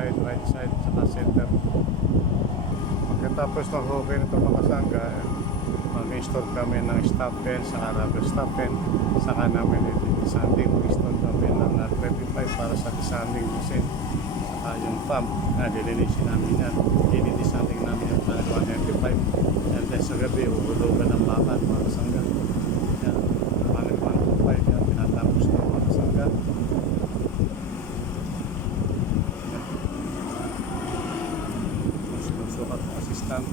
side, right side, saka center. Pagkatapos ng okay nito mga sangga, mag-install kami ng stop pen, saka rubber stop pen, saka namin i-desanding, mag-install kami ng 25 para sa desanding machine, saka yung pump na dilinisin namin yan, i-desanding namin yung 195, and then sa gabi uhulugan ng bakal mga sangga yan, 125 yan, pinatapos na mga sangga. Sukat assistant.